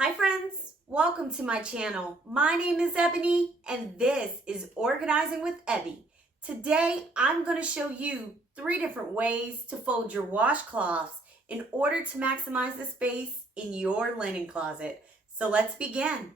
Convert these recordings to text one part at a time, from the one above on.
Hi friends, welcome to my channel. My name is Ebony and this is Organizing with Ebby. Today I'm going to show you 3 different ways to fold your washcloths in order to maximize the space in your linen closet. So let's begin.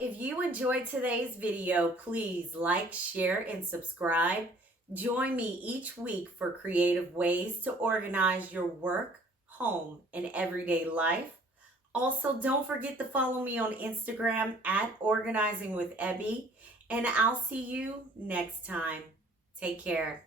If you enjoyed today's video, please like, share, and subscribe. Join me each week for creative ways to organize your work, home, and everyday life. Also, don't forget to follow me on Instagram at Organizing with Ebby, and I'll see you next time. Take care.